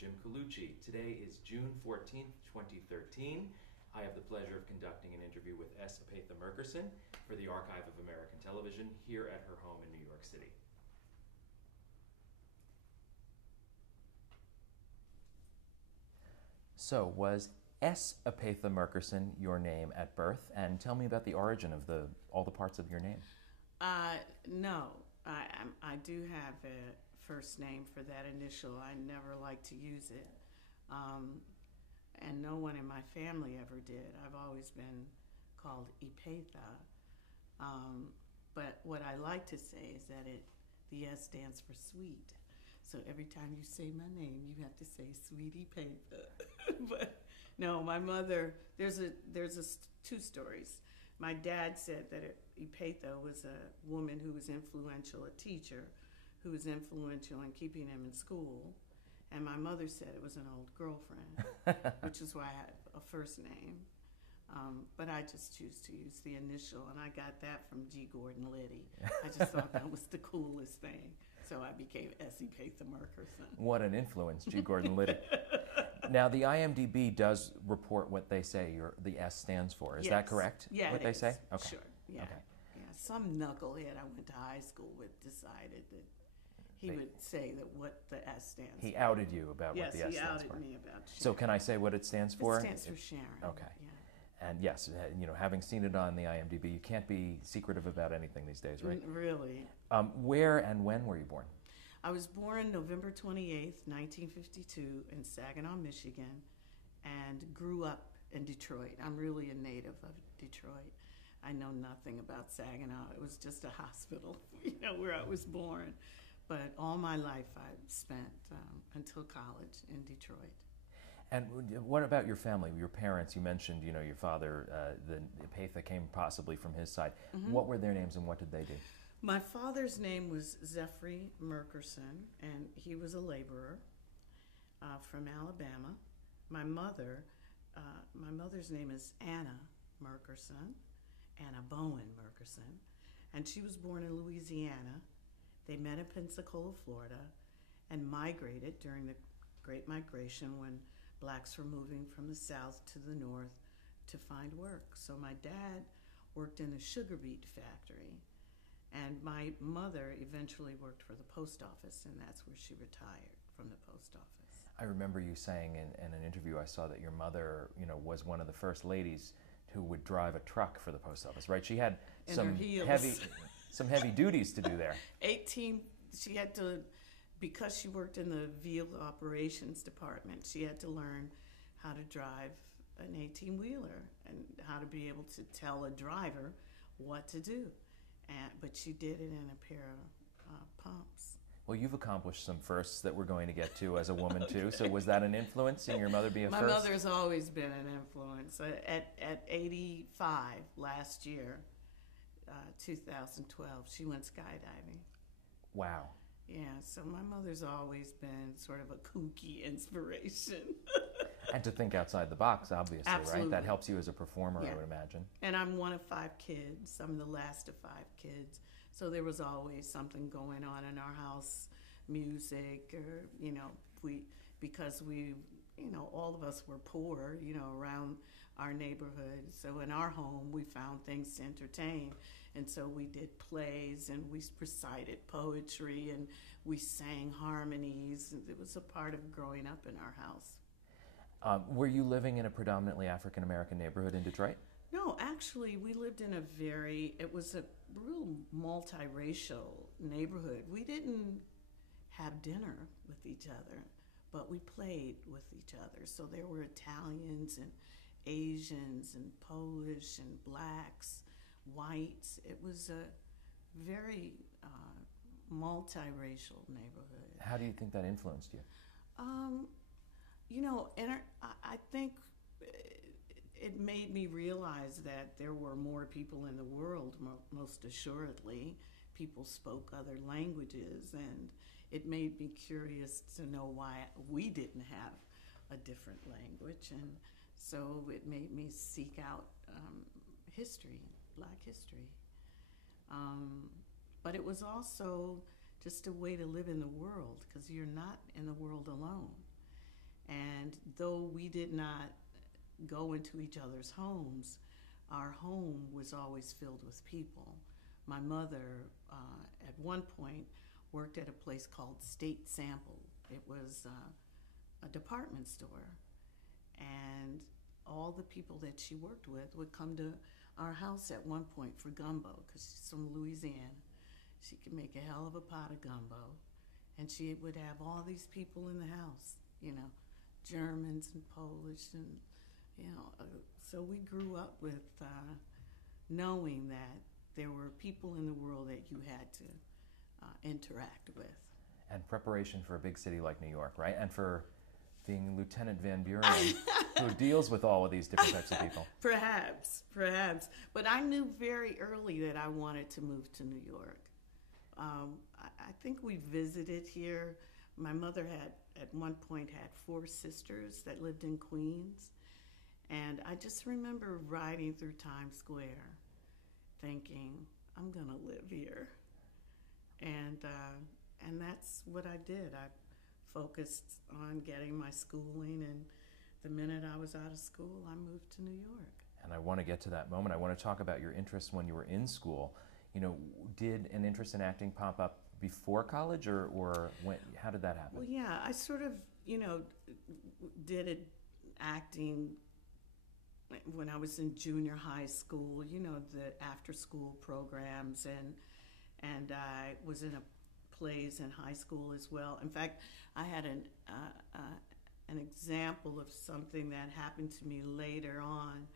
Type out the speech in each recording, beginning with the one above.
Jim Colucci. Today is June 14th, 2013. I have the pleasure of conducting an interview with Epatha Merkerson for the Archive of American Television here at her home in New York City. So, was Epatha Merkerson your name at birth? And tell me about the origin of all the parts of your name. No, I do have a first name for that initial. I never like to use it. And no one in my family ever did. I've always been called Epatha. But what I like to say is that the S stands for sweet. So every time you say my name, you have to say Sweet Epatha. But no, my mother, there's two stories. My dad said that Epatha was a woman who was influential, a teacher who was influential in keeping him in school. And my mother said it was an old girlfriend, which is why I have a first name. But I just choose to use the initial, and I got that from G. Gordon Liddy. I just thought that was the coolest thing. So I became S. Epatha Merkerson. What an influence, G. Gordon Liddy. Now, the IMDb does report what they say the S stands for. Is that correct? Yeah, what they say? Okay. Sure. Yeah. Okay. Yeah. Some knucklehead I went to high school with decided that he would say that what the S stands for. He outed you about what the S stands for. Yes, he outed me about Sharon. So can I say what it stands for? It stands for Sharon. Okay. Yeah. And yes, having seen it on the IMDb, you can't be secretive about anything these days, right? Really. Where and when were you born? I was born November 28th, 1952 in Saginaw, Michigan, and grew up in Detroit. I'm really a native of Detroit. I know nothing about Saginaw. It was just a hospital, where I was born. But all my life I spent until college in Detroit. And what about your family, your parents? You mentioned, your father, the Epatha came possibly from his side. Mm-hmm. What were their names and what did they do? My father's name was Zephyr Merkerson, and he was a laborer from Alabama. My mother's name is Anna Merkerson, Anna Bowen Merkerson, and she was born in Louisiana. They met in Pensacola, Florida, and migrated during the Great Migration when blacks were moving from the south to the north to find work. So my dad worked in a sugar beet factory, and my mother eventually worked for the post office, and that's where she retired from the post office. I remember you saying in an interview I saw that your mother, was one of the first ladies who would drive a truck for the post office, right? She had some heavy duties to do there. She had to, because she worked in the vehicle operations department, she had to learn how to drive an 18-wheeler and how to be able to tell a driver what to do. But she did it in a pair of pumps. Well, you've accomplished some firsts that we're going to get to as a woman, too. So was that an influence in your mother being a first? My mother's always been an influence. At 85 last year, 2012, she went skydiving. Wow. Yeah, so my mother's always been sort of a kooky inspiration. And to think outside the box, obviously, Absolutely. Right? That helps you as a performer, Yeah. I would imagine. And I'm one of 5 kids. I'm the last of 5 kids. So there was always something going on in our house, music, or, because we, all of us were poor, around our neighborhood. So in our home, we found things to entertain. And so we did plays, and we recited poetry, and we sang harmonies. It was a part of growing up in our house. Were you living in a predominantly African-American neighborhood in Detroit? No, actually, we lived in it was a real multiracial neighborhood. We didn't have dinner with each other, but we played with each other. So there were Italians and Asians and Polish and blacks, whites. It was a very multiracial neighborhood. How do you think that influenced you? I think it made me realize that there were more people in the world, most assuredly. People spoke other languages, and it made me curious to know why we didn't have a different language. And so it made me seek out history, Black history. But it was also just a way to live in the world, because you're not in the world alone. And though we did not go into each other's homes, our home was always filled with people. My mother, at one point, worked at a place called State Sample. It was a department store. And all the people that she worked with would come to our house at one point for gumbo, because she's from Louisiana. She could make a hell of a pot of gumbo. And she would have all these people in the house, Germans and Polish so we grew up with knowing that there were people in the world that you had to interact with. And preparation for a big city like New York, right? And for being Lieutenant Van Buren, who deals with all of these different types of people. Perhaps. But I knew very early that I wanted to move to New York. I think we visited here. My mother at one point had 4 sisters that lived in Queens. And I just remember riding through Times Square thinking, I'm going to live here. And that's what I did. I focused on getting my schooling, and the minute I was out of school, I moved to New York. And I want to get to that moment. I want to talk about your interest when you were in school. Did an interest in acting pop up before college, or when? How did that happen? Well, yeah, I sort of, did it acting when I was in junior high school, the after-school programs, and I was in plays in high school as well. In fact, I had an example of something that happened to me later on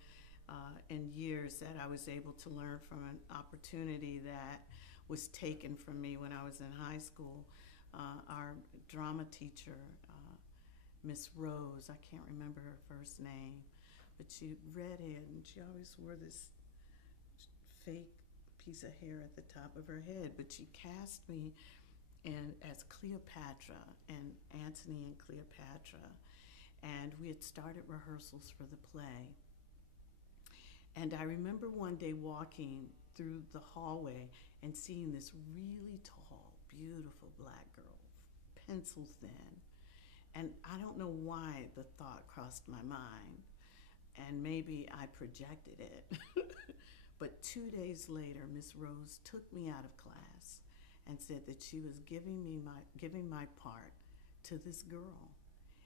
in years that I was able to learn from an opportunity that was taken from me when I was in high school. Our drama teacher, Miss Rose, I can't remember her first name, but she redhead, and she always wore this fake piece of hair at the top of her head. But she cast me as Cleopatra, and Antony and Cleopatra, and we had started rehearsals for the play. And I remember one day walking through the hallway and seeing this really tall, beautiful black girl, pencil thin. And I don't know why the thought crossed my mind, and maybe I projected it. But 2 days later, Miss Rose took me out of class and said that she was giving my part to this girl,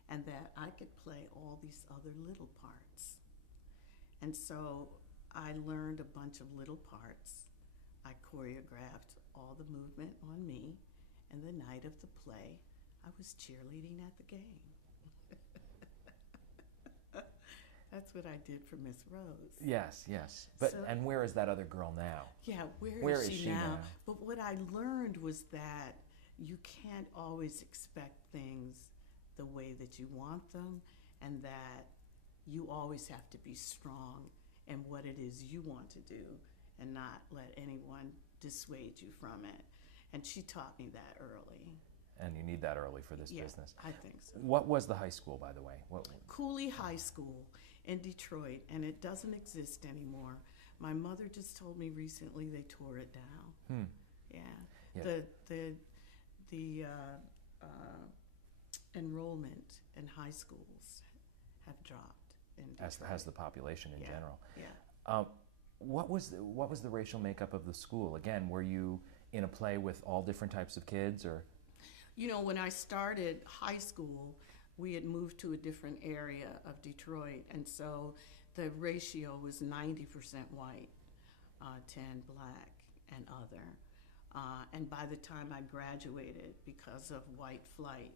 and that I could play all these other little parts. And so I learned a bunch of little parts. I choreographed all the movement on me, and the night of the play, I was cheerleading at the game. That's what I did for Miss Rose. Yes. But and where is that other girl now? Yeah, where is she now? But what I learned was that you can't always expect things the way that you want them, and that you always have to be strong in what it is you want to do and not let anyone dissuade you from it. And she taught me that early. And you need that early for this business. I think so. What was the high school, by the way? Cooley High School in Detroit, and it doesn't exist anymore. My mother just told me recently they tore it down. Yeah. The enrollment in high schools have dropped in Detroit. Has the population in general. Yeah. What was the racial makeup of the school? Again, were you in a play with all different types of kids, or? When I started high school, we had moved to a different area of Detroit, and so the ratio was 90% white, 10 black, and other. And by the time I graduated, because of white flight,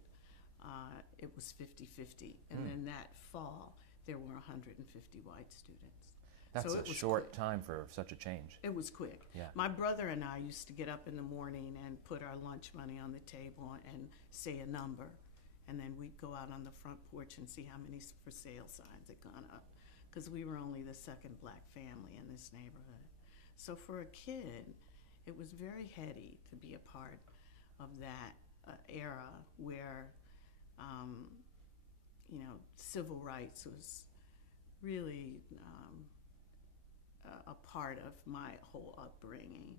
it was 50-50. And then that fall, there were 150 white students. That's a short time for such a change. It was quick. Yeah. My brother and I used to get up in the morning and put our lunch money on the table and say a number. And then we'd go out on the front porch and see how many for sale signs had gone up, because we were only the second black family in this neighborhood. So for a kid, it was very heady to be a part of that era where, civil rights was really a part of my whole upbringing,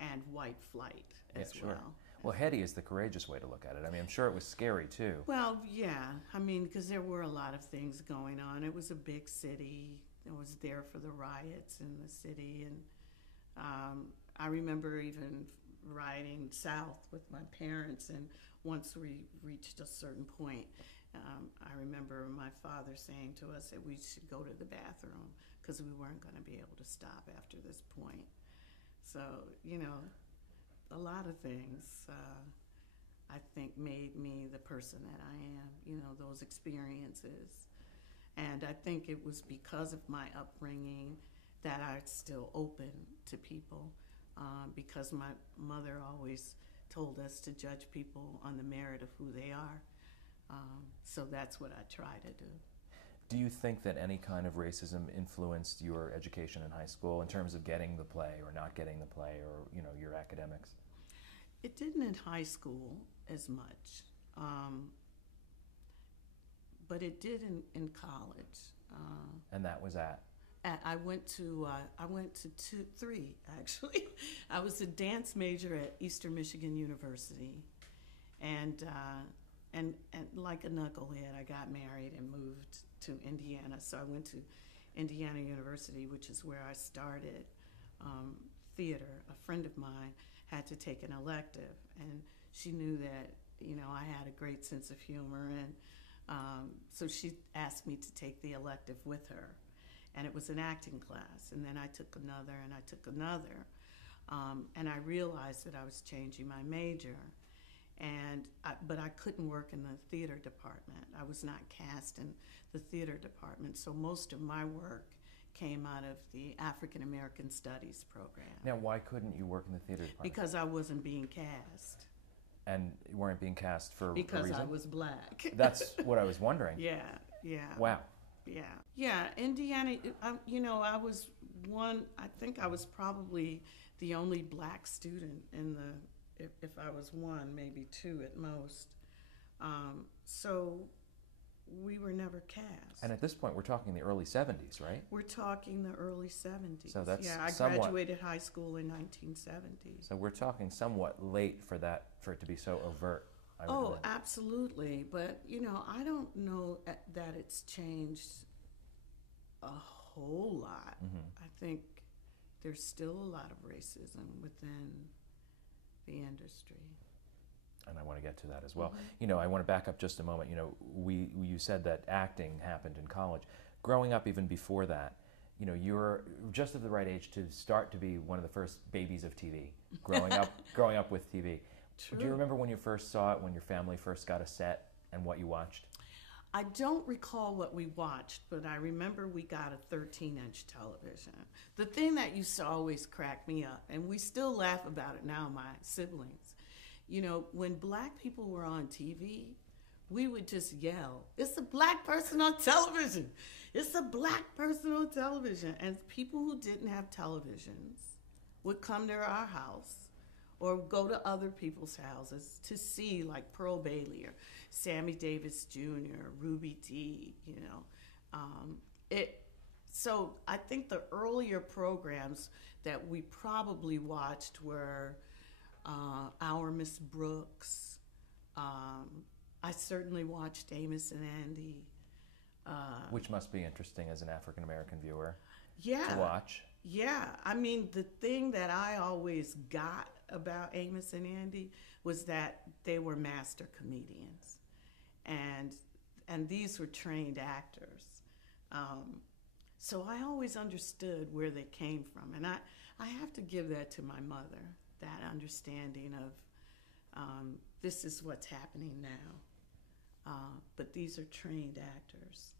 and white flight as well. Well, heady is the courageous way to look at it. I mean, I'm sure it was scary too. Well, yeah. I mean, because there were a lot of things going on. It was a big city. I was there for the riots in the city, and I remember even riding south with my parents, and once we reached a certain point, I remember my father saying to us that we should go to the bathroom because we weren't going to be able to stop after this point. So, you know, a lot of things I think made me the person that I am, you know, those experiences. And I think it was because of my upbringing that I'm still open to people, because my mother always told us to judge people on the merit of who they are. So that's what I try to do. Do you think that any kind of racism influenced your education in high school in terms of getting the play or not getting the play, or, you know, your academics? It didn't in high school as much, but it did in college. And that was at? I went to three actually. I was a dance major at Eastern Michigan University, and like a knucklehead, I got married and moved to Indiana. So I went to Indiana University, which is where I started theater. A friend of mine had to take an elective, and she knew that, you know, I had a great sense of humor, and so she asked me to take the elective with her. And it was an acting class, and then I took another, and I took another, and I realized that I was changing my major, but I couldn't work in the theater department. I was not cast in the theater department, so most of my work came out of the African American Studies program. Now, why couldn't you work in the theater department? Because I wasn't being cast. And you weren't being cast for a reason? Because I was black. That's what I was wondering. Yeah. Wow. Yeah, Indiana, you know, I think I was probably the only black student in if I was one, maybe two at most. So we were never cast. And at this point, we're talking the early 70s, right? We're talking the early 70s. So that's I graduated high school in 1970. So we're talking somewhat late for it to be so overt. Oh, absolutely. But, you know, I don't know that it's changed a whole lot. Mm-hmm. I think there's still a lot of racism within the industry. And I want to get to that as well. Mm-hmm. You know, I want to back up just a moment. You know, you said that acting happened in college. Growing up even before that, you know, you're just at the right age to start to be one of the first babies of TV, growing up with TV. True. Do you remember when you first saw it, when your family first got a set, and what you watched? I don't recall what we watched, but I remember we got a 13-inch television. The thing that used to always crack me up, and we still laugh about it now, my siblings, you know, when black people were on TV, we would just yell, "It's a black person on television! It's a black person on television!" And people who didn't have televisions would come to our house or go to other people's houses to see, like Pearl Bailey or Sammy Davis Jr., Ruby Dee, you know. So I think the earlier programs that we probably watched were Our Miss Brooks. I certainly watched Amos and Andy. Which must be interesting as an African American viewer to watch. Yeah, I mean, the thing that I always got about Amos and Andy was that they were master comedians, and these were trained actors. So I always understood where they came from, and I have to give that to my mother, that understanding of this is what's happening now, but these are trained actors.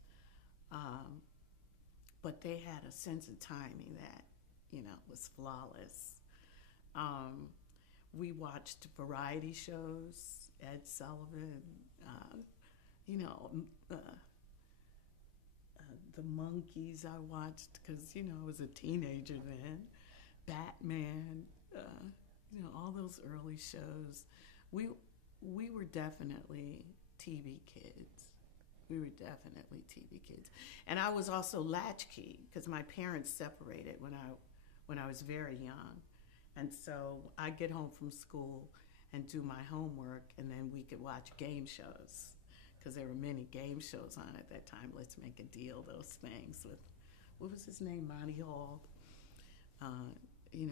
But they had a sense of timing that, you know, was flawless. We watched variety shows, Ed Sullivan, you know, the Monkees I watched because, you know, I was a teenager then, Batman, you know, all those early shows. We were definitely TV kids. We were definitely TV kids. And I was also latchkey because my parents separated when I was very young. And so I'd get home from school and do my homework, and then we could watch game shows, because there were many game shows on at that time. Let's Make a Deal, those things with, what was his name, Monty Hall.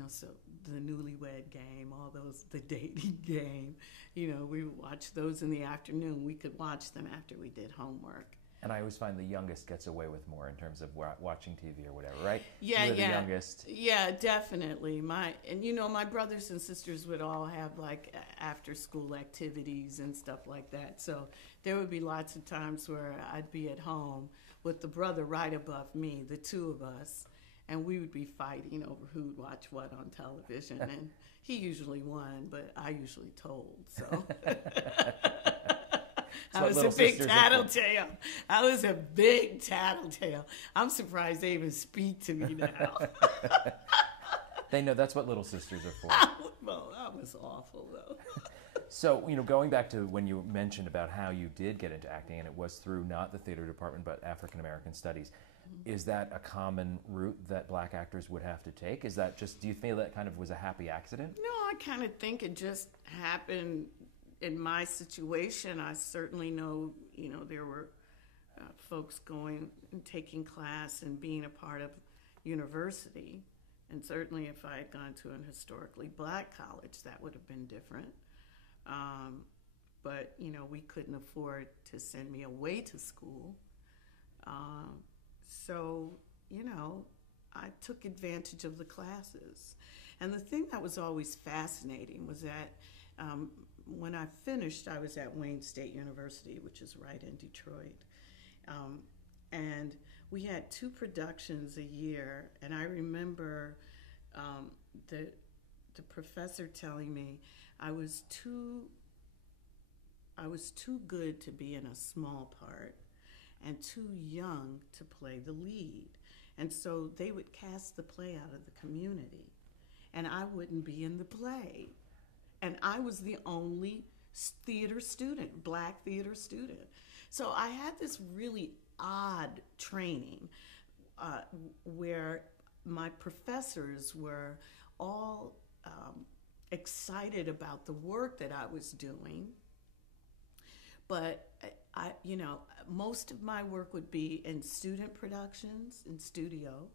So the Newlywed Game, all those, the dating game, we would watch those in the afternoon. We could watch them after we did homework. And I always find the youngest gets away with more in terms of watching TV or whatever, right? Yeah, You're yeah. the youngest. Yeah, definitely. My brothers and sisters would all have like after school activities and stuff like that. So there would be lots of times where I'd be at home with the brother right above me, the two of us, and we would be fighting over who'd watch what on television. And he usually won, but I usually told, so. I was a big tattletale. I'm surprised they even speak to me now. They know that's what little sisters are for. Well, that was awful, though. So, going back to when you mentioned about how you did get into acting, and it was through not the theater department, but African American studies. Mm-hmm. Is that a common route that black actors would have to take? Is that just, do you feel that kind of was a happy accident? No, I kind of think it just happened. In my situation, I certainly know, there were folks going and taking class and being a part of university. And certainly if I had gone to an historically black college, that would have been different. But, we couldn't afford to send me away to school. So, I took advantage of the classes. And the thing that was always fascinating was that when I finished, I was at Wayne State University, which is right in Detroit. And we had 2 productions a year. And I remember the professor telling me I was too good to be in a small part and too young to play the lead. And so they would cast the play out of the community, and I wouldn't be in the play. And I was the only theater student, black theater student. So I had this really odd training where my professors were all excited about the work that I was doing. But most of my work would be in student productions, in studio,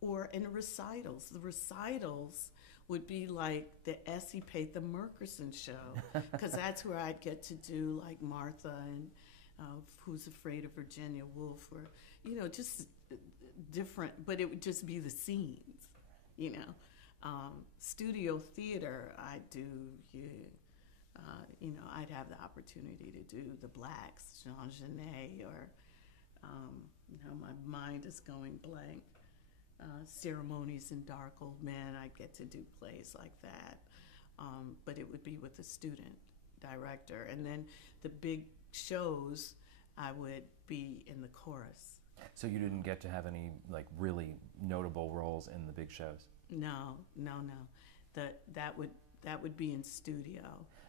or in recitals. The recitals would be like the Epatha Merkerson show, because that's where I'd get to do like Martha and Who's Afraid of Virginia Woolf, or just different, but it would just be the scenes. Studio theater, I'd do. I'd have the opportunity to do the Blacks, Jean Genet, or my mind is going blank. Ceremonies in Dark Old Men, I'd get to do plays like that. But it would be with the student director. And then the big shows, I would be in the chorus. So you didn't get to have any really notable roles in the big shows? No. That would be in studio.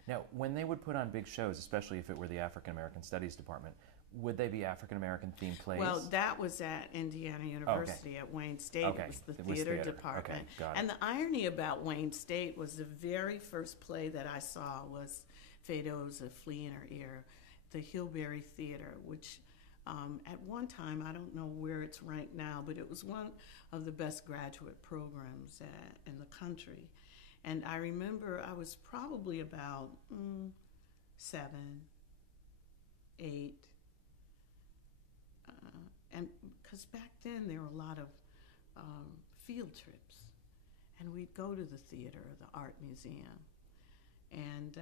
Now, when they would put on big shows, especially if it were the African American Studies department, would they be African American themed plays? Well, that was at Indiana University, at Wayne State. Okay. It was the theater department. Okay, got it. And the irony about Wayne State was the very first play that I saw was Fado's A Flea in Her Ear, the Hillberry Theater, which at one time, I don't know where it's ranked now, but it was one of the best graduate programs in the country. And I remember I was probably about 7, 8, and because back then there were a lot of field trips, and we'd go to the theater, the art museum, and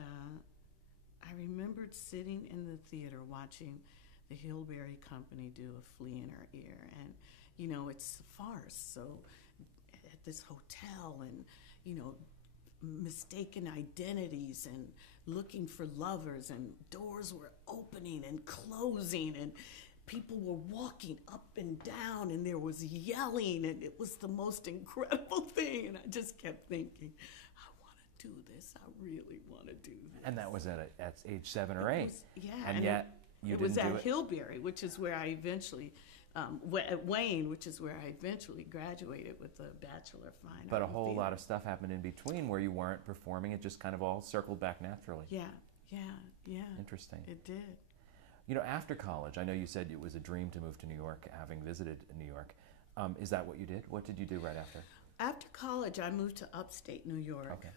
I remembered sitting in the theater watching the Hillberry Company do A Flea in Her Ear, and it's a farce. So at this hotel, and mistaken identities and looking for lovers, and doors were opening and closing, and people were walking up and down, and there was yelling, and it was the most incredible thing. And I just kept thinking, I want to do this. I really want to do this. And that was at age 7 or 8. Yeah. And yet you it didn't was do at Hillberry, which is where I eventually At Wayne, which is where I eventually graduated with a Bachelor of Fine Art. But a in whole theater. lot of stuff happened in between where you weren't performing. It just kind of all circled back naturally. Yeah. Interesting. It did. You know, after college, I know you said it was a dream to move to New York, having visited New York. Is that what you did? What did you do right after? After college, I moved to upstate New York. Okay.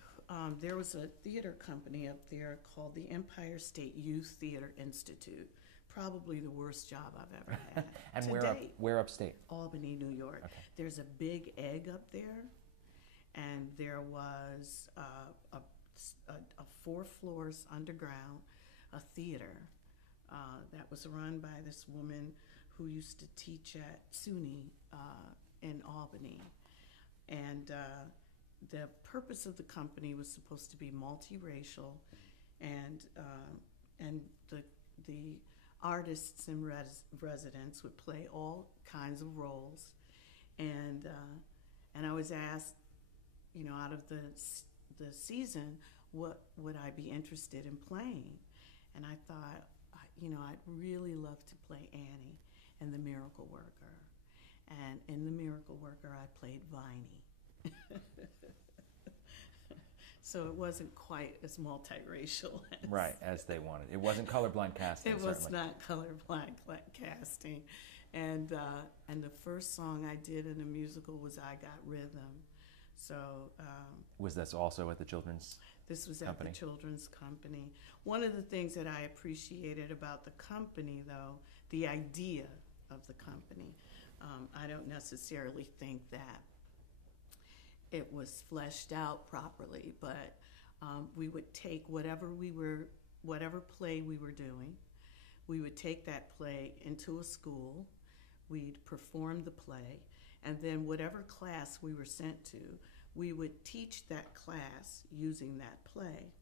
There was a theater company up there called the Empire State Youth Theater Institute. Probably the worst job I've ever had. And to date. where upstate? Albany, New York. Okay. There's a big egg up there, and there was a 4 floors underground, a theater that was run by this woman who used to teach at SUNY in Albany. And the purpose of the company was supposed to be multiracial, and the artists and residents would play all kinds of roles, and I was asked, you know, out of the season, what would I be interested in playing? And I thought, you know, I'd really love to play Annie and the Miracle Worker, and in the Miracle Worker I played Viney. So it wasn't quite as multiracial as they wanted. It wasn't colorblind casting. It was certainly. not colorblind casting, and the first song I did in a musical was "I Got Rhythm." So was this also at the Children's? This was company? At the Children's Company. One of the things that I appreciated about the company, though, the idea of the company, I don't necessarily think that it was fleshed out properly, but we would take whatever play we were doing, we would take that play into a school, we'd perform the play, and then whatever class we were sent to, we would teach that class using that play.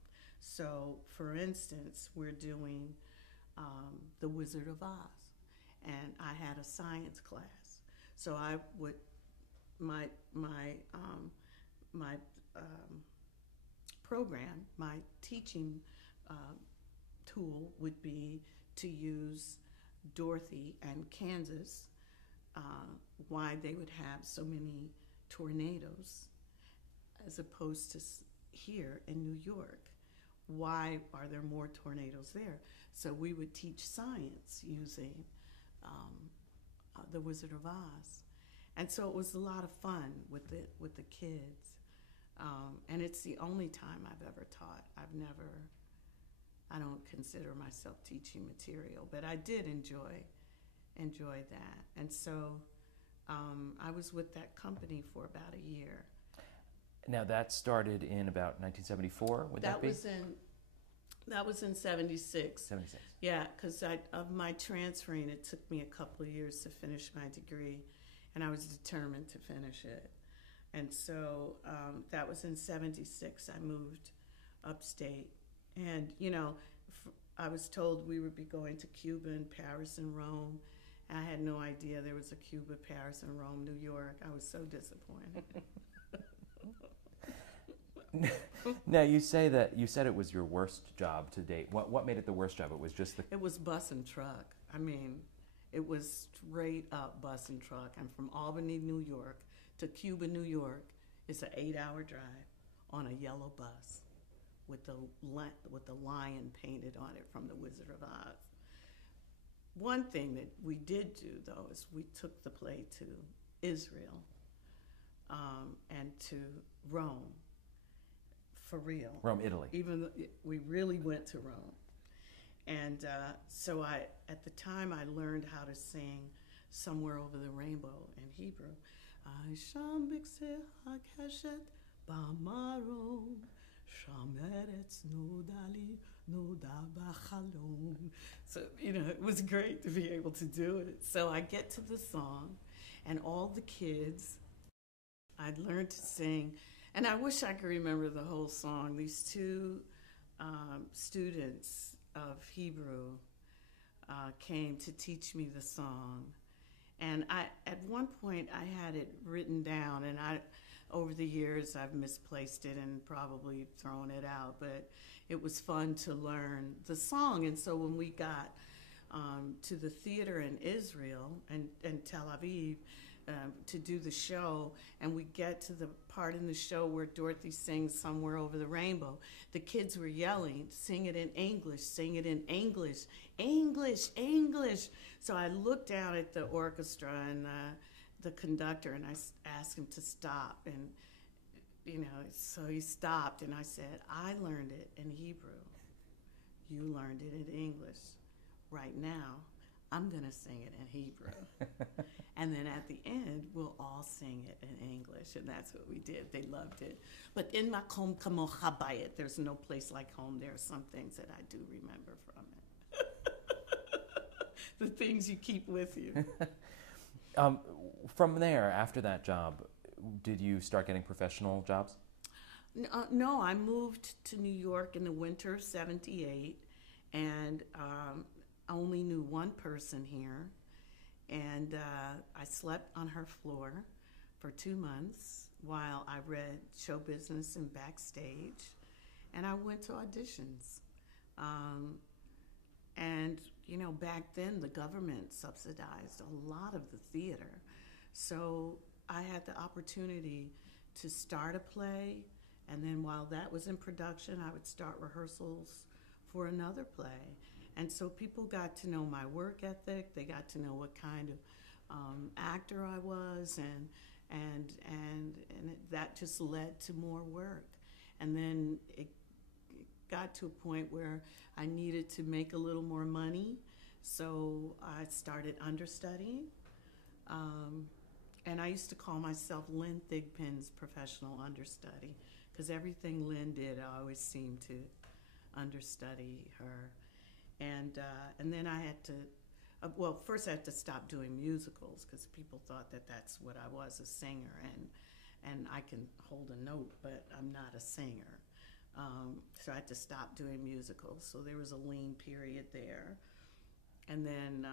So, for instance, we're doing The Wizard of Oz, and I had a science class. So I would my program, my teaching tool would be to use Dorothy and Kansas, why they would have so many tornadoes as opposed to here in New York. Why are there more tornadoes there? So we would teach science using The Wizard of Oz. And so it was a lot of fun with the kids. And it's the only time I've ever taught. I don't consider myself teaching material, but I did enjoy that. And so I was with that company for about a year. Now that started in about 1974, would that be? That was in 76. 76. Yeah, because of my transferring, it took me a couple of years to finish my degree, and I was determined to finish it. And so that was in 76. I moved upstate. And, you know, I was told we would be going to Cuba and Paris and Rome. I had no idea there was a Cuba, Paris, and Rome, New York. I was so disappointed. Now you said it was your worst job to date. What made it the worst job? It was just It was bus and truck. I mean, it was straight up bus and truck. I'm from Albany, New York, to Cuba, New York. It's an 8-hour drive on a yellow bus with the lion painted on it from The Wizard of Oz. One thing that we did do, though, is we took the play to Israel and to Rome, for real. Rome, Italy. Even though we really went to Rome. And so at the time, I learned how to sing Somewhere Over the Rainbow in Hebrew. Sham bikse hakeshet b'marom, sham eretz nodali noda b'chalom. So, you know, it was great to be able to do it. So I get to the song, and all the kids, I'd learned to sing, and I wish I could remember the whole song. These two students of Hebrew came to teach me the song. And at one point, I had it written down, and over the years, I've misplaced it and probably thrown it out, but it was fun to learn the song. And so when we got to the theater in Israel and Tel Aviv to do the show, and we get to the part in the show where Dorothy sings "Somewhere Over the Rainbow." The kids were yelling, "Sing it in English, sing it in English, English, English." So I looked down at the orchestra and the conductor, and I asked him to stop, and so he stopped, and I said, "I learned it in Hebrew. You learned it in English. Right now, I'm going to sing it in Hebrew." And then at the end, we'll all sing it in English. And that's what we did. They loved it. But in Makom Kamo Chabayit, there's no place like home. There are some things that I do remember from it. The things you keep with you. From there, after that job, did you start getting professional jobs? No, I moved to New York in the winter of '78, and I only knew one person here, and I slept on her floor for 2 months while I read show business and backstage, and I went to auditions. And back then the government subsidized a lot of the theater, so I had the opportunity to start a play, and then while that was in production, I would start rehearsals for another play. And so people got to know my work ethic. They got to know what kind of actor I was, and that just led to more work. And then it got to a point where I needed to make a little more money, so I started understudying. And I used to call myself Lynn Thigpen's professional understudy, because everything Lynn did, I always seemed to understudy her. And then I had to, first I had to stop doing musicals, because people thought that that's what I was, a singer, and I can hold a note, but I'm not a singer. So I had to stop doing musicals. So there was a lean period there. And then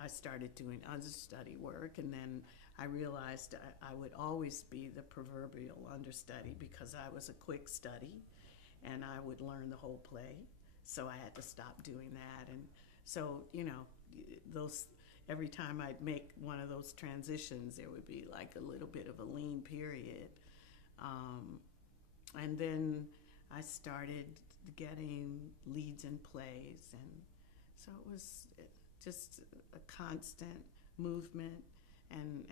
I started doing understudy work, and then I realized I would always be the proverbial understudy, because I was a quick study, and I would learn the whole play. So I had to stop doing that. And so, every time I'd make one of those transitions, there would be like a little bit of a lean period. And then I started getting leads in plays, and so it was just a constant movement and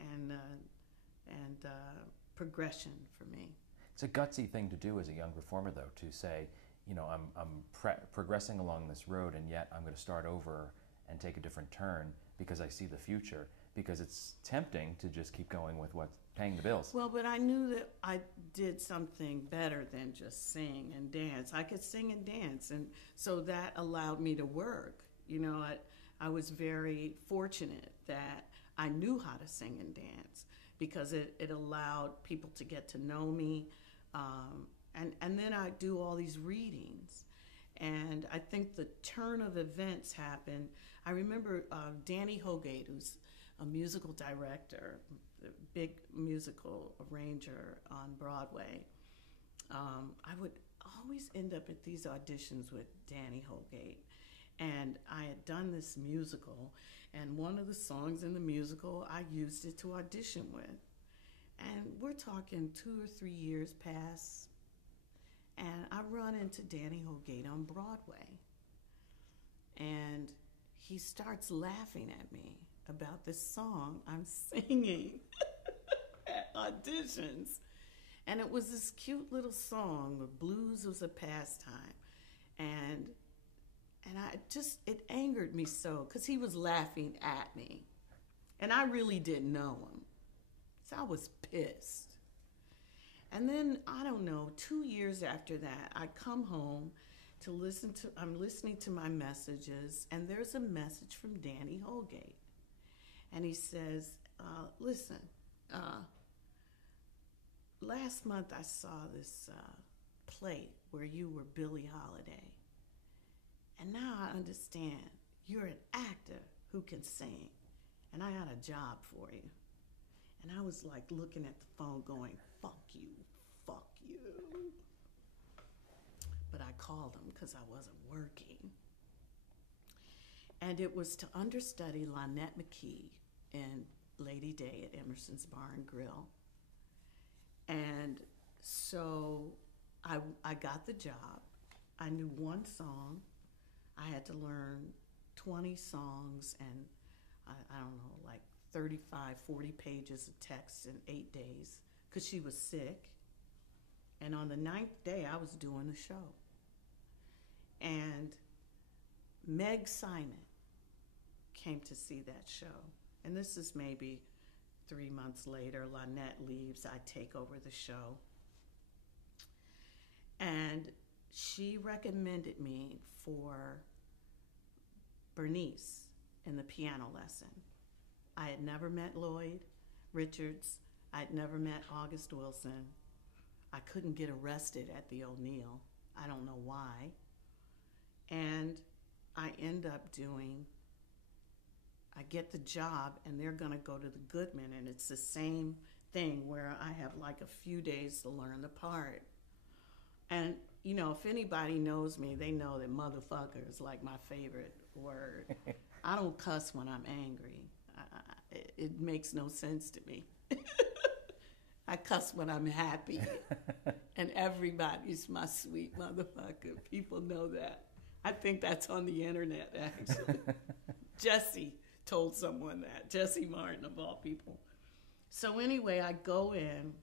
progression for me. It's a gutsy thing to do as a young performer, though, to say, I'm progressing along this road, and yet I'm going to start over and take a different turn because I see the future. Because it's tempting to just keep going with what's paying the bills. Well, but I knew that I did something better than just sing and dance. I could sing and dance, and so that allowed me to work. I was very fortunate that I knew how to sing and dance, because it allowed people to get to know me. And then I do all these readings. And I think the turn of events happened. I remember Danny Hogate, who's a musical director, a big musical arranger on Broadway. I would always end up at these auditions with Danny Hogate. And I had done this musical, and one of the songs in the musical, I used it to audition with. And we're talking 2 or 3 years past, and I run into Danny Hogate on Broadway. And he starts laughing at me about this song I'm singing at auditions. And it was this cute little song, Blues Was a Pastime. And it angered me so, because he was laughing at me. And I really didn't know him. So I was pissed. And then, I don't know, 2 years after that, I come home I'm listening to my messages, and there's a message from Danny Hogate. And he says, listen, last month I saw this play where you were Billie Holiday. And now I understand you're an actor who can sing, and I got a job for you. And I was like looking at the phone going, fuck you, fuck you. But I called him because I wasn't working. And it was to understudy Lynette McKee in Lady Day at Emerson's Bar and Grill. And so I got the job. I knew one song. I had to learn 20 songs and I don't know, like 35, 40 pages of text in 8 days because she was sick. And on the 9th day, I was doing the show. And Meg Simon came to see that show. And this is maybe 3 months later. Lynette leaves. I take over the show. And she recommended me for Bernice in the piano lesson. I had never met Lloyd Richards. I'd never met August Wilson. I couldn't get arrested at the O'Neill. I don't know why. And I end up I get the job and they're gonna go to the Goodman, and it's the same thing where I have like a few days to learn the part. And you know, if anybody knows me, they know that motherfucker is like my favorite word. I don't cuss when I'm angry. It makes no sense to me. I cuss when I'm happy. And everybody's my sweet motherfucker. People know that. I think that's on the internet, actually. Jesse told someone that. Jesse Martin, of all people. So anyway, I go in,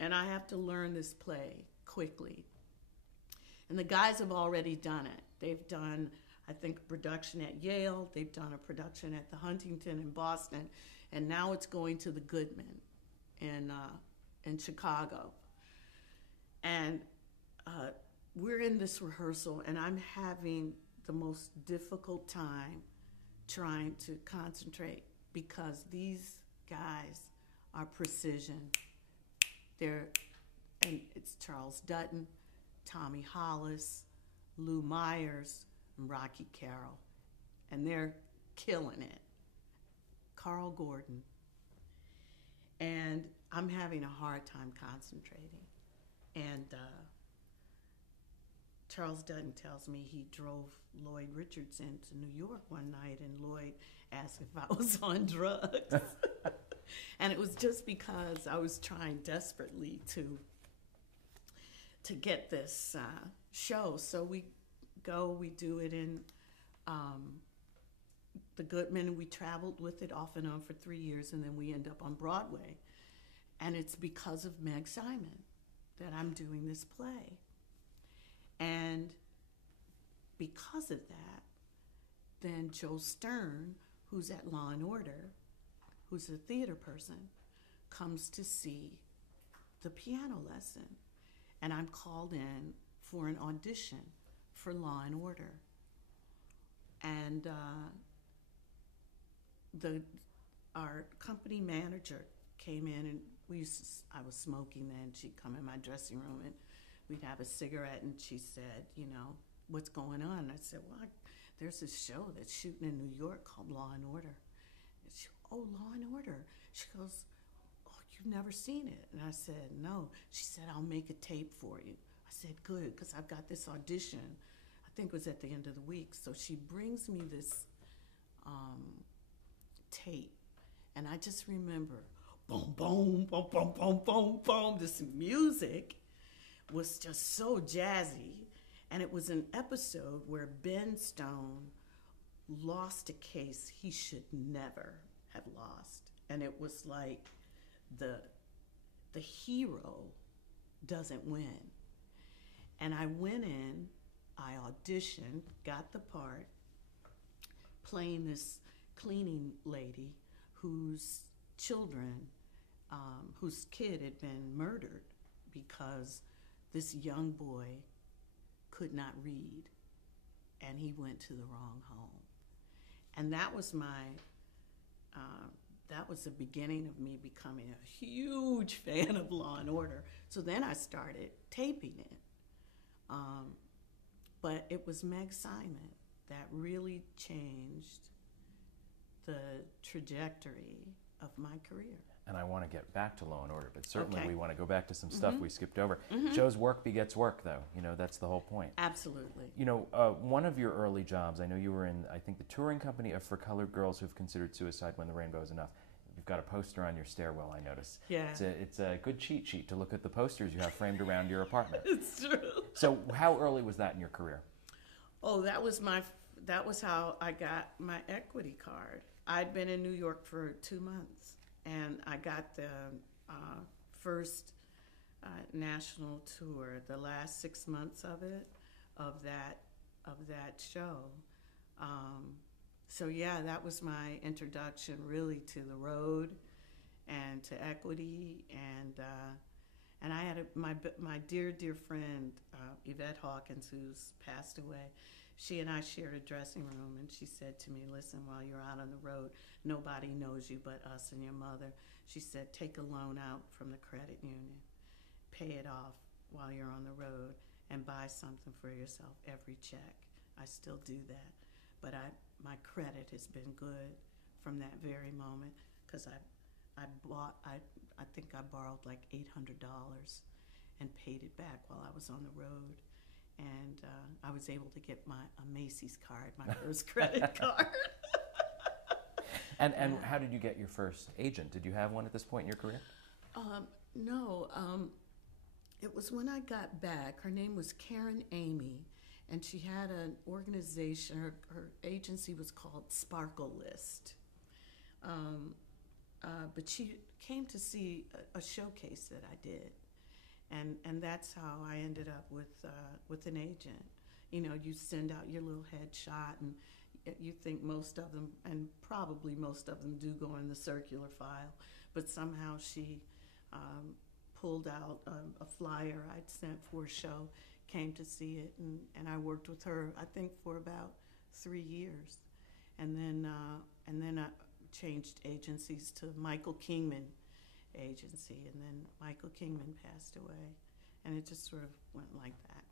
and I have to learn this play quickly. And the guys have already done it. They've done, I think, a production at Yale. They've done a production at the Huntington in Boston. And now it's going to the Goodman in Chicago. And we're in this rehearsal, and I'm having the most difficult time trying to concentrate because these guys are precision. And it's Charles Dutton, Tommy Hollis, Lou Myers, and Rocky Carroll. And they're killing it. Carl Gordon. And I'm having a hard time concentrating. And Charles Dutton tells me he drove Lloyd Richards into New York one night, and Lloyd asked if I was on drugs. And it was just because I was trying desperately to get this show. So we do it in the Goodman, and we traveled with it off and on for 3 years, and then we end up on Broadway. And it's because of Meg Simon that I'm doing this play. And because of that, then Joe Stern, who's at Law and Order, who's a theater person, comes to see the piano lesson. And I'm called in for an audition for Law and Order. And our company manager came in, and I was smoking then. She'd come in my dressing room and we'd have a cigarette, and she said, you know, what's going on? And I said, well, there's this show that's shooting in New York called Law and Order. And she, oh, Law and Order. She goes, oh, you've never seen it? And I said, no. She said, I'll make a tape for you. I said, good, because I've got this audition. I think it was at the end of the week. So she brings me this tape, and I just remember, boom, boom, boom, boom, boom, boom, boom. This music was just so jazzy. And it was an episode where Ben Stone lost a case he should never have lost. And it was like the hero doesn't win. And I went in, I auditioned, got the part, playing this cleaning lady whose kid had been murdered because this young boy could not read, and he went to the wrong home. And that was that was the beginning of me becoming a huge fan of Law and Order. So then I started taping it. But it was Meg Simon that really changed the trajectory of my career. and I want to get back to Law and Order, but certainly Okay. we want to go back to some stuff Mhm. we skipped over. Mhm. Joe's work begets work, though. You know, that's the whole point. Absolutely. You know, one of your early jobs, I know you were in, I think, the touring company of For Colored Girls Who've Considered Suicide When the Rainbow Is Enough. You've got a poster on your stairwell, I notice. Yeah. It's a good cheat sheet to look at the posters you have framed around your apartment. It's true. So how early was that in your career? Oh, that was how I got my equity card. I'd been in New York for 2 months, and I got the first national tour, the last 6 months of it, of that show. So yeah, that was my introduction really to the road and to equity, and I had my dear friend Yvette Hawkins, who's passed away. She and I shared a dressing room, and she said to me, "Listen, while you're out on the road, nobody knows you but us and your mother." She said, "Take a loan out from the credit union, pay it off while you're on the road, and buy something for yourself every check." I still do that, but my credit has been good from that very moment, because I think I borrowed like $800 and paid it back while I was on the road, and I was able to get a Macy's card, my first credit card. And how did you get your first agent? Did you have one at this point in your career? No, it was when I got back. Her name was Karen Amy, and she had an organization. Her agency was called Sparkle List. But she came to see a showcase that I did, and that's how I ended up with an agent. You know, you send out your little headshot, and you think most of them, and probably most of them, do go in the circular file, but somehow she pulled out a flyer I'd sent for a show, came to see it, and I worked with her, I think, for about 3 years, and then I changed agencies to Michael Kingman agency, and then Michael Kingman passed away, and it just sort of went like that.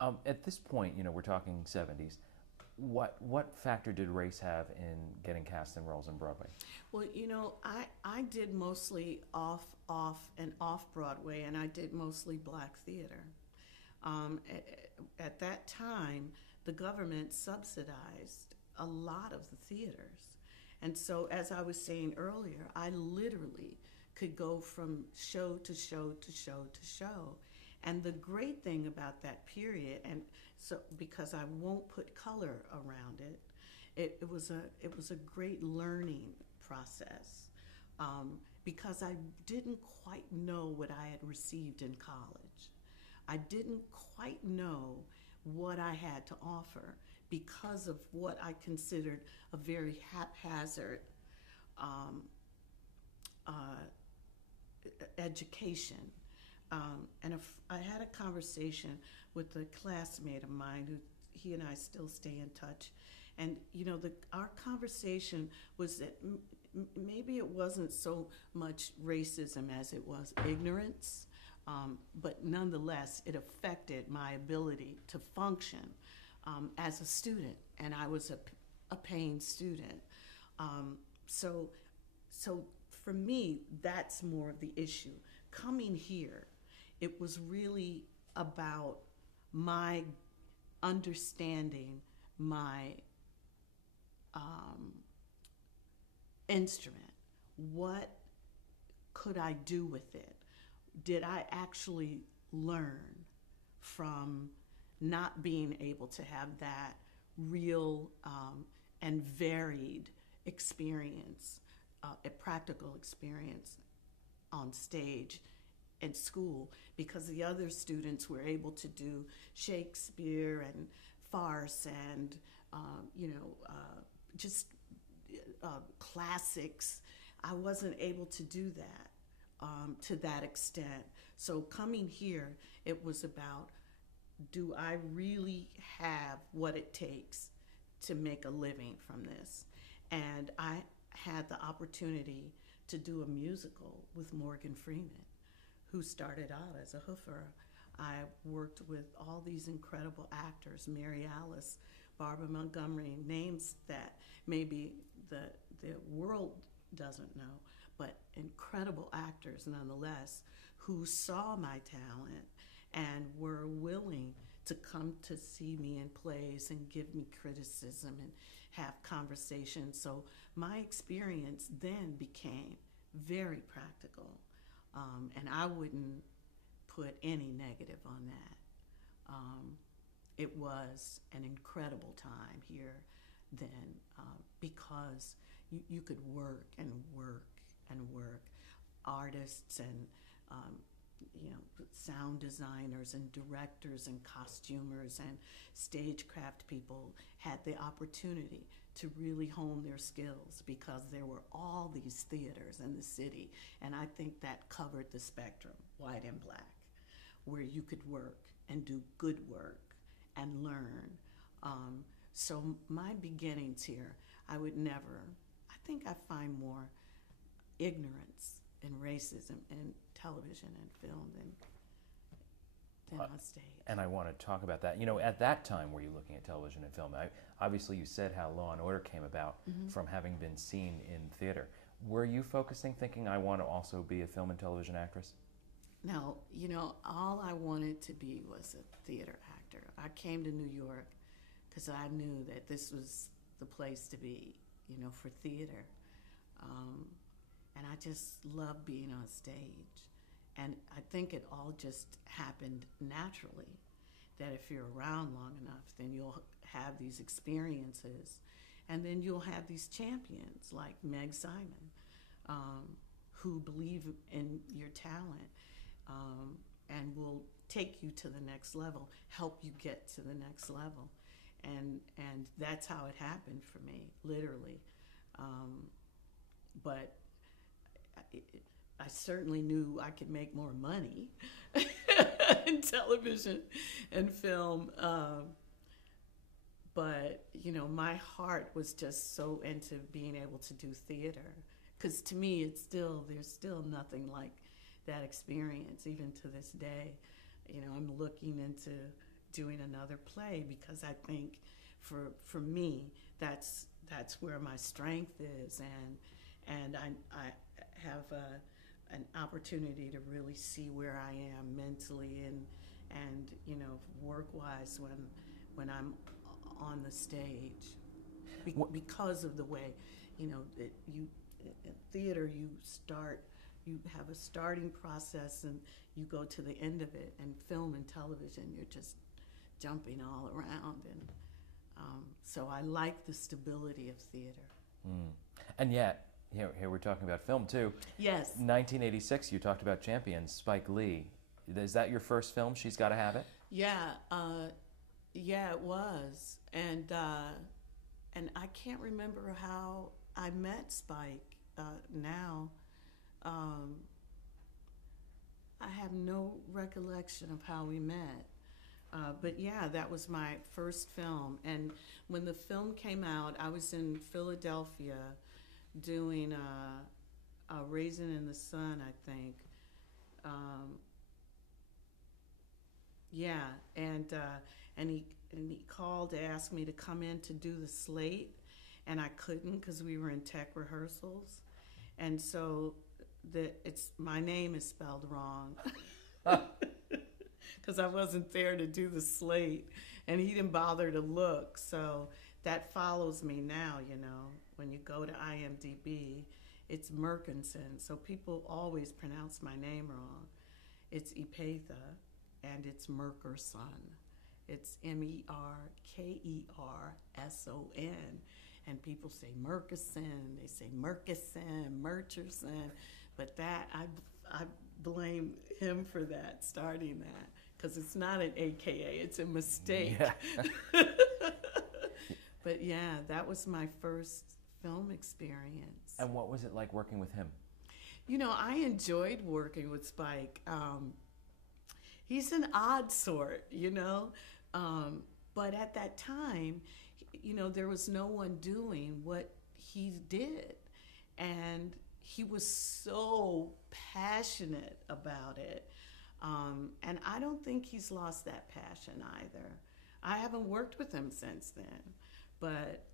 So at this point, you know, we're talking 70s. What factor did race have in getting cast in roles in Broadway? Well, you know, I did mostly off and off Broadway, and I did mostly black theater. At that time, the government subsidized a lot of the theaters. And so, as I was saying earlier, I literally could go from show to show to show to show. And the great thing about that period, and so because I won't put color around it, it was a great learning process, because I didn't quite know what I had received in college. I didn't quite know what I had to offer because of what I considered a very haphazard education. And I had a conversation with a classmate of mine who he and I still stay in touch. And, you know, our conversation was that maybe it wasn't so much racism as it was ignorance, but nonetheless, it affected my ability to function as a student, and I was a paying student. So for me, that's more of the issue. Coming here, it was really about my understanding my instrument. What could I do with it? Did I actually learn from not being able to have that real and varied experience, a practical experience on stage in school, because the other students were able to do Shakespeare and farce and just classics. I wasn't able to do that to that extent. So coming here, it was about, do I really have what it takes to make a living from this? And I had the opportunity to do a musical with Morgan Freeman, who started out as a hoofer. I worked with all these incredible actors, Mary Alice, Barbara Montgomery, names that maybe the world doesn't know, but incredible actors nonetheless who saw my talent and were willing to come to see me in plays and give me criticism and have conversations. So my experience then became very practical, and I wouldn't put any negative on that. It was an incredible time here then, because you could work and work and work. Artists and sound designers and directors and costumers and stagecraft people had the opportunity to really hone their skills because there were all these theaters in the city, and I think that covered the spectrum, white and black, where you could work and do good work and learn. So my beginnings here, I think I find more ignorance and racism in television and film than on stage. And I want to talk about that. At that time, were you looking at television and film? Obviously, you said how Law and Order came about from having been seen in theater. Were you thinking, I want to also be a film and television actress? No, all I wanted to be was a theater actor. I came to New York because I knew that this was the place to be, for theater. And I just love being on stage. And I think it all just happened naturally, that if you're around long enough, then you'll have these experiences. And then you'll have these champions like Meg Simon, who believe in your talent and will take you to the next level, help you get to the next level. And that's how it happened for me, literally. But I certainly knew I could make more money in television and film. But, my heart was just so into being able to do theater. Because to me, there's still nothing like that experience, even to this day. I'm looking into doing another play because I think for me, that's where my strength is. And I have an opportunity to really see where I am mentally and work-wise when I'm on the stage, because of the way in theater you have a starting process and you go to the end of it. And film and television, you're just jumping all around, and so I like the stability of theater. And yet, here we're talking about film too. Yes. 1986, you talked about Champions, Spike Lee. Is that your first film, She's Gotta Have It? Yeah, it was. And I can't remember how I met Spike now. I have no recollection of how we met. But yeah, that was my first film. And when the film came out, I was in Philadelphia doing a Raisin in the Sun, I think. And he called to ask me to come in to do the slate, and I couldn't because we were in tech rehearsals, and so my name is spelled wrong because I wasn't there to do the slate, and he didn't bother to look. So that follows me now. When you go to IMDb, it's Merkerson, so people always pronounce my name wrong. It's Epatha, and it's Merkerson. It's Merkerson, and people say Merkerson, they say Merkerson, but that I blame him for that, starting that, because it's not an AKA, it's a mistake. Yeah. But yeah, that was my first film experience. And what was it like working with him? I enjoyed working with Spike. He's an odd sort, but at that time, there was no one doing what he did. And he was so passionate about it. And I don't think he's lost that passion either. I haven't worked with him since then. but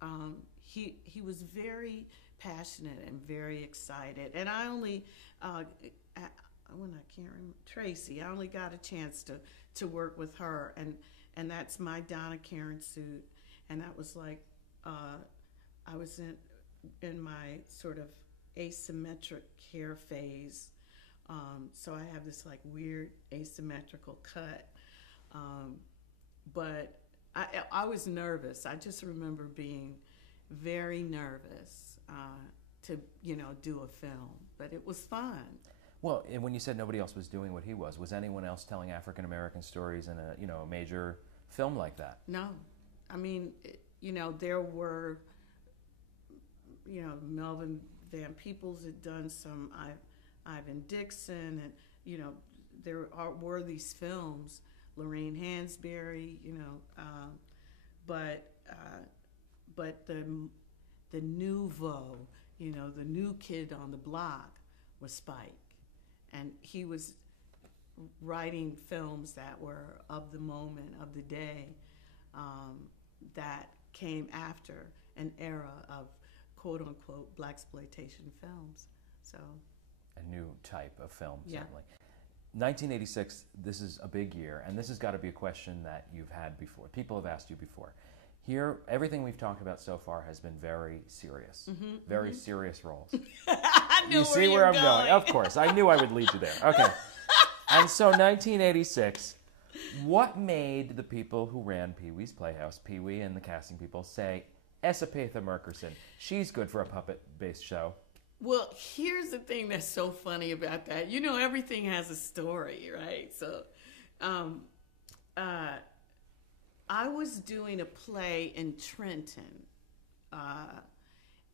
he was very passionate and very excited. And I only when I can't remember Tracy, I only got a chance to work with her, and that's my Donna Karen suit, and that was like I was in my sort of asymmetric hair phase, so I have this like weird asymmetrical cut, but I was nervous. I just remember being very nervous to do a film, but it was fun. Well, and when you said nobody else was doing what he was anyone else telling African American stories in a major film like that? No, I mean, there were, Melvin Van Peebles had done some, Ivan Dixon, and there were these films, Lorraine Hansberry, but the nouveau, the new kid on the block was Spike. And he was writing films that were of the moment, of the day, that came after an era of quote-unquote blaxploitation films. So, a new type of film, yeah. Certainly. 1986, this is a big year, and this has got to be a question that you've had before. People have asked you before. Here, everything we've talked about so far has been very serious, very serious roles. I know you see where I'm going? Of course, I knew I would lead you there. Okay. And so 1986, what made the people who ran Pee-wee's Playhouse, Pee-wee and the casting people, say, Epatha Merkerson, she's good for a puppet-based show? Well, here's the thing that's so funny about that. Everything has a story, right? So, I was doing a play in Trenton,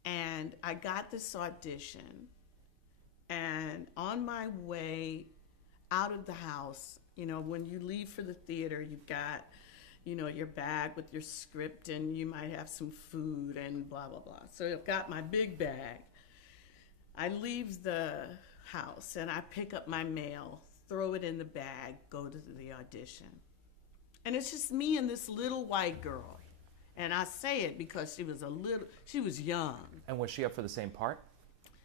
and I got this audition, and on my way out of the house, when you leave for the theater, you've got, your bag with your script, and you might have some food and blah, blah, blah. So I've got my big bag. I leave the house, and I pick up my mail, throw it in the bag, go to the audition. And it's just me and this little white girl. And I say it because she was young. And was she up for the same part?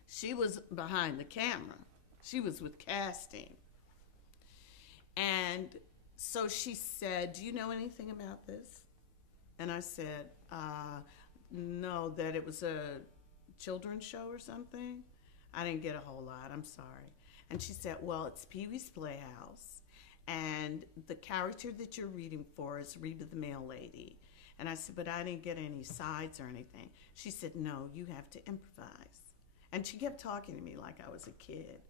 She was behind the camera. She was with casting. And so she said, "Do you know anything about this?" And I said, no, that it was a children's show or something. I didn't get a whole lot, I'm sorry. And she said, "Well, it's Pee-wee's Playhouse, and the character that you're reading for is Rita the Mail Lady." And I said, "But I didn't get any sides or anything." She said, "No, you have to improvise." And she kept talking to me like I was a kid.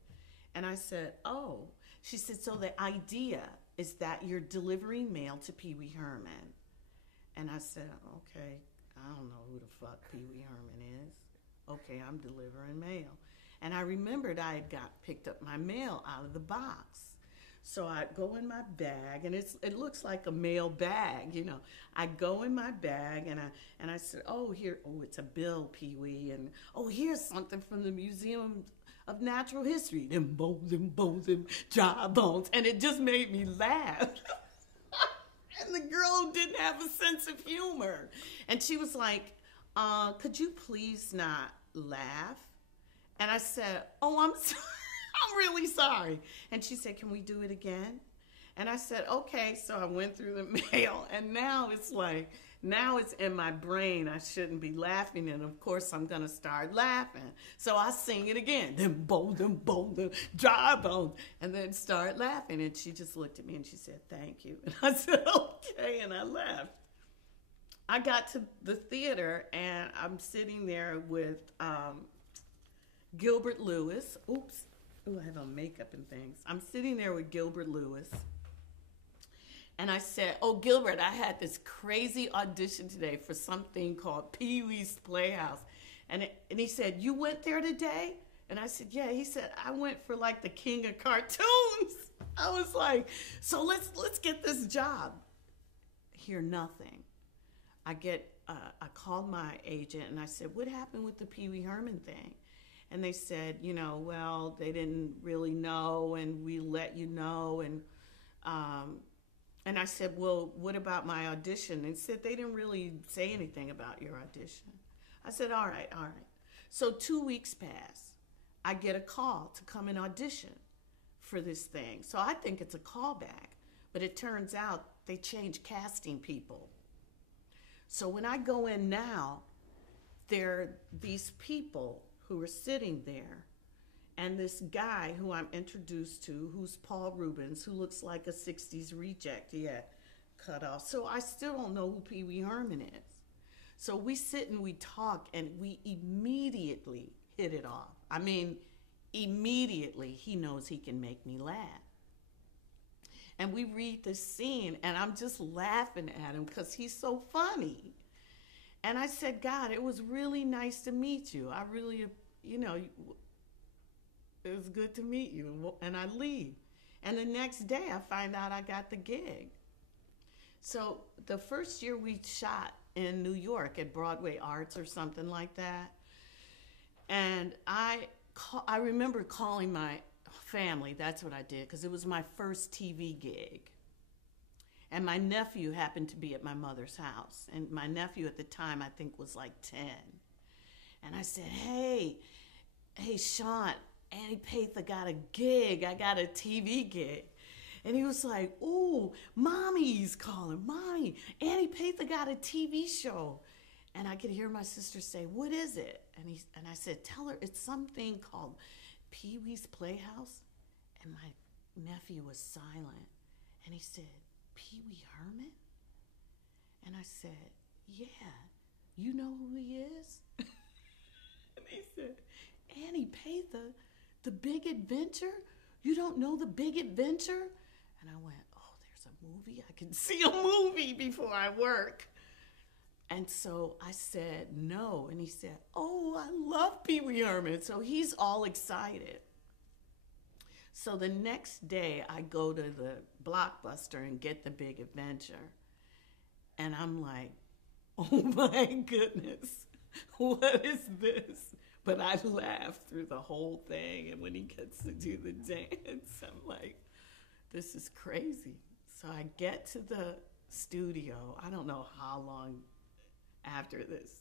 And I said, "Oh." She said, "So the idea is that you're delivering mail to Pee Wee Herman." And I said, "Okay, I don't know who the fuck Pee Wee Herman is. Okay, I'm delivering mail." And I remembered I had picked up my mail out of the box. So I go in my bag, and it looks like a mail bag, I go in my bag, and I said, it's a bill, Pee-wee, and here's something from the Museum of Natural History. Them bones, them dry bones, and it just made me laugh. And the girl didn't have a sense of humor, and she was like, "Could you please not laugh?" And I said, "I'm sorry. I'm really sorry." And she said, "Can we do it again?" And I said, "Okay." So I went through the mail, and now it's in my brain. I shouldn't be laughing, and of course I'm gonna start laughing. So I sing it again, them bones, them dry bones, and then start laughing. And she just looked at me and she said, "Thank you." And I said, "Okay," and I left. I got to the theater, and I'm sitting there with Gilbert Lewis. Oops. Ooh, I have on makeup and things. I'm sitting there with Gilbert Lewis. And I said, "Gilbert, I had this crazy audition today for something called Pee-wee's Playhouse." And he said, "You went there today?" And I said, "Yeah." He said, "I went for like the king of cartoons." I was like, "So let's get this job." Hear nothing. I called my agent, and I said, "What happened with the Pee Wee Herman thing?" And they said, well, they didn't really know, and we let you know. And And I said, well, what about my audition? And said they didn't really say anything about your audition. I said, all right, all right. So 2 weeks pass. I get a call to come and audition for this thing. So I think it's a callback, but it turns out they change casting people. So when I go in now, there are these people who are sitting there, and this guy who I'm introduced to, who's Paul Rubens, who looks like a 60s reject he had cut off. So I still don't know who Pee Wee Herman is. So we sit and we talk, and we immediately hit it off. I mean, immediately he knows he can make me laugh. And we read this scene, and I'm just laughing at him because he's so funny. And I said, God, it was really nice to meet you. I really, it was good to meet you. And I leave. And the next day, I find out I got the gig. So the first year we shot in New York at Broadway Arts or something like that. And I remember calling my family. That's what I did, because it was my first TV gig. And my nephew happened to be at my mother's house. And my nephew at the time, I think, was like 10. And I said, hey, Sean, Annie Patha got a gig. I got a TV gig. And he was like, ooh, Mommy's calling. Mommy, Annie Patha got a TV show. And I could hear my sister say, what is it? And I said, tell her it's something called Pee Wee's Playhouse. And my nephew was silent. And he said, Pee Wee Herman? And I said, yeah, you know who he is? And he said, Annie Patha, The Big Adventure? You don't know The Big Adventure? And I went, oh, there's a movie? I can see a movie before I work. And so I said, no. And he said, oh, I love Pee Wee Herman. So he's all excited. So the next day I go to the Blockbuster and get The Big Adventure. And I'm like, oh my goodness, what is this? But I laughed through the whole thing. And when he gets to do the dance, I'm like, this is crazy. So I get to the studio, I don't know how long after this,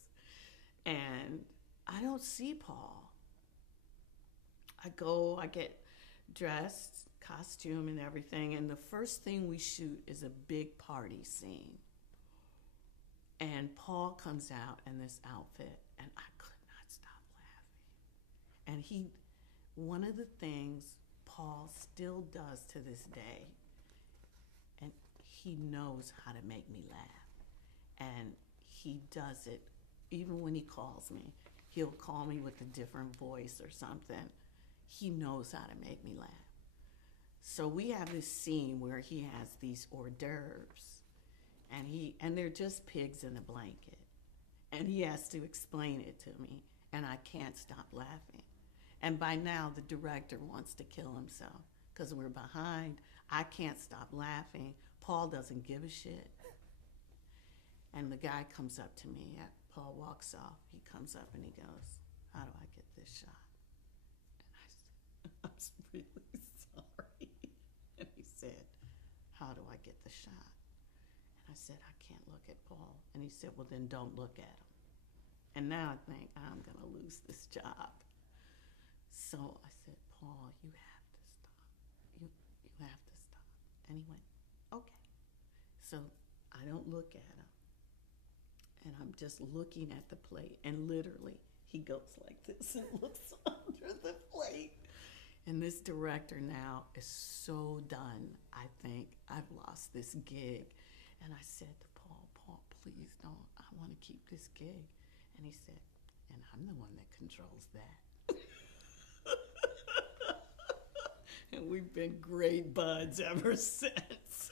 and I don't see Paul. I get dressed, costume and everything, and the first thing we shoot is a big party scene. And Paul comes out in this outfit, and I could not stop laughing. And one of the things Paul still does to this day, and he knows how to make me laugh. And he does it even when he calls me. He'll call me with a different voice or something. He knows how to make me laugh. So we have this scene where he has these hors d'oeuvres, and they're just pigs in a blanket. And he has to explain it to me, and I can't stop laughing. And by now, the director wants to kill himself because we're behind. I can't stop laughing. Paul doesn't give a shit. And the guy comes up to me. Paul walks off. He comes up and he goes, how do I get this shot? And I said, I'm really sorry. And he said, how do I get the shot? And I said, I can't look at Paul. And he said, well, then don't look at him. And now I think I'm going to lose this job. So I said, Paul, you have to stop. You have to stop. And he went, okay. So I don't look at him. And I'm just looking at the plate. And literally, he goes like this and looks under the plate. And this director now is so done. I think I've lost this gig. And I said to Paul, please don't. I want to keep this gig. And he said, and I'm the one that controls that. And we've been great buds ever since.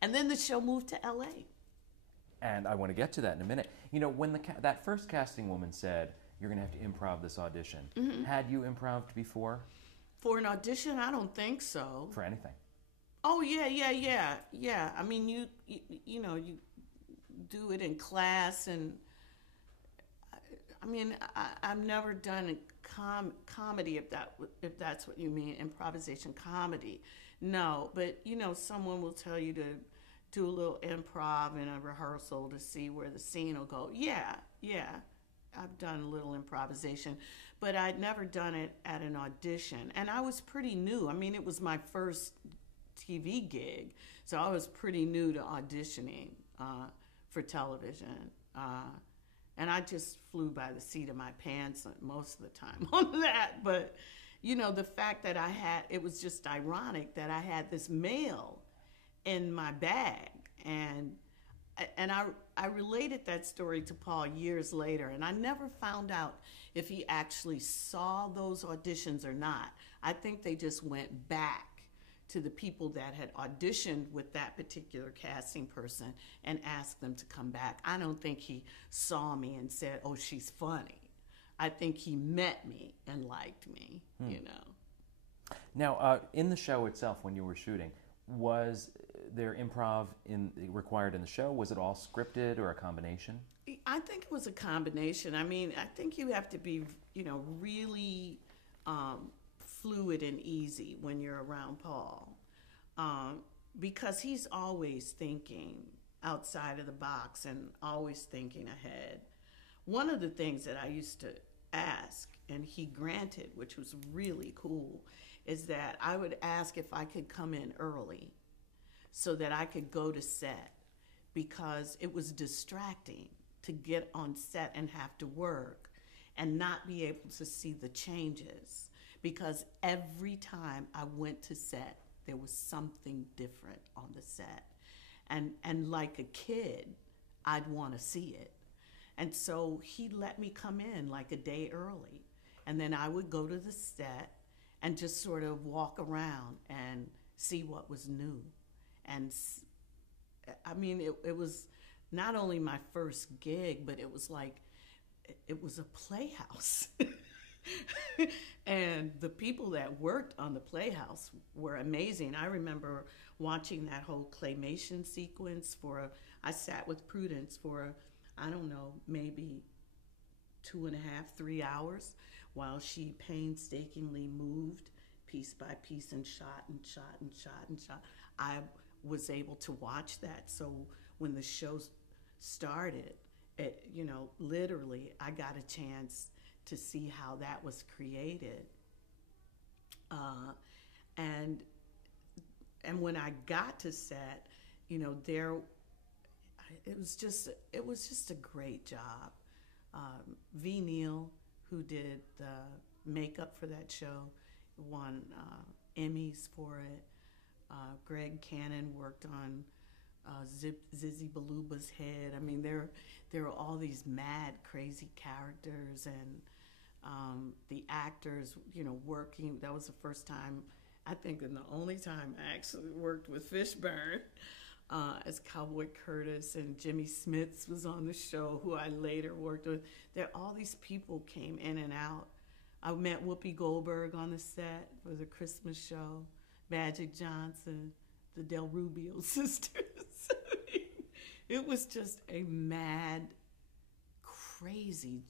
And then the show moved to LA. And I want to get to that in a minute. You know, when that first casting woman said, you're going to have to improv this audition, had you improv'd before? For an audition, I don't think so. For anything? Oh, yeah. I mean, you do it in class, and I mean, I've never done a comedy, if that's what you mean, improvisation comedy. No, but someone will tell you to do a little improv in a rehearsal to see where the scene will go. Yeah, yeah. I've done a little improvisation, but I'd never done it at an audition. And I was pretty new. I mean, it was my first TV gig, so I was pretty new to auditioning for television. And I just flew by the seat of my pants most of the time on that. But, the fact that it was just ironic that I had this mail in my bag. And I related that story to Paul years later, and I never found out if he actually saw those auditions or not. I think they just went back to the people that had auditioned with that particular casting person and asked them to come back. I don't think he saw me and said, "Oh, she's funny." I think he met me and liked me, Now, in the show itself, when you were shooting, was there improv required in the show? Was it all scripted or a combination? I think it was a combination. I mean, I think you have to be, really fluid and easy when you're around Paul, because he's always thinking outside of the box and always thinking ahead. One of the things that I used to ask, and he granted, which was really cool, is that I would ask if I could come in early so that I could go to set, because it was distracting to get on set and have to work and not be able to see the changes, because every time I went to set, there was something different on the set. And like a kid, I'd want to see it. And so he let me come in like a day early. And then I would go to the set and just sort of walk around and see what was new. And I mean, it was not only my first gig, but it was a playhouse. And the people that worked on the playhouse were amazing. I remember watching that whole claymation sequence I sat with Prudence for, I don't know, maybe 2.5, 3 hours while she painstakingly moved piece by piece and shot and shot and shot and shot. I was able to watch that. So when the show started, literally I got a chance to see how that was created. And when I got to set, it was just a great job. V. Neal, who did the makeup for that show, won Emmys for it. Greg Cannon worked on Zizzy Beluba's head. I mean, there were all these mad, crazy characters, and the actors, working. That was the first time, I think, and the only time I actually worked with Fishburne as Cowboy Curtis, and Jimmy Smits was on the show, who I later worked with. All these people came in and out. I met Whoopi Goldberg on the set for the Christmas show, Magic Johnson, the Del Rubio sisters. It was just a mad, crazy,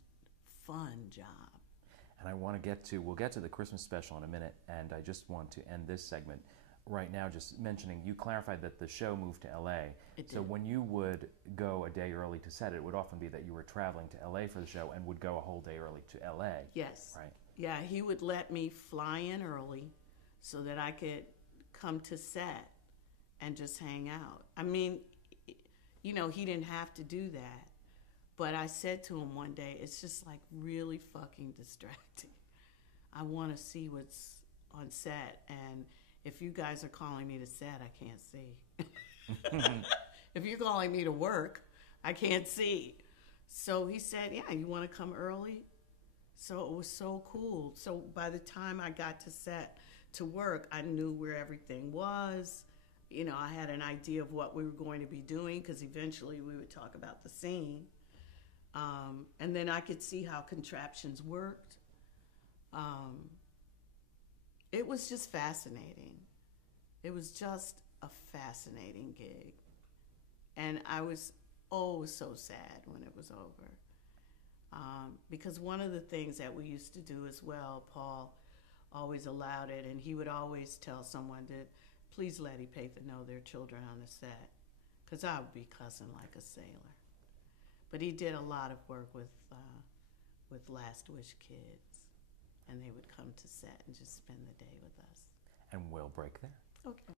fun job. And we'll get to the Christmas special in a minute, and I just want to end this segment right now just mentioning, you clarified that the show moved to LA. It did. So when you would go a day early to set, it would often be that you were traveling to LA for the show and would go a whole day early to LA. Yes. Right. Yeah, he would let me fly in early so that I could come to set and just hang out. I mean, he didn't have to do that. But I said to him one day, it's just like really fucking distracting. I want to see what's on set, and if you guys are calling me to set, I can't see. If you're calling me to work, I can't see. So he said, yeah, you want to come early? So it was so cool. So by the time I got to set to work, I knew where everything was. I had an idea of what we were going to be doing, because eventually we would talk about the scene. And then I could see how contraptions worked. It was just fascinating. It was just a fascinating gig. And I was so sad when it was over. Because one of the things that we used to do as well, Paul always allowed it, and he would always tell someone please let Epatha know their children on the set, because I would be cussing like a sailor. But he did a lot of work with Last Wish kids, and they would come to set and just spend the day with us. And we'll break there. Okay.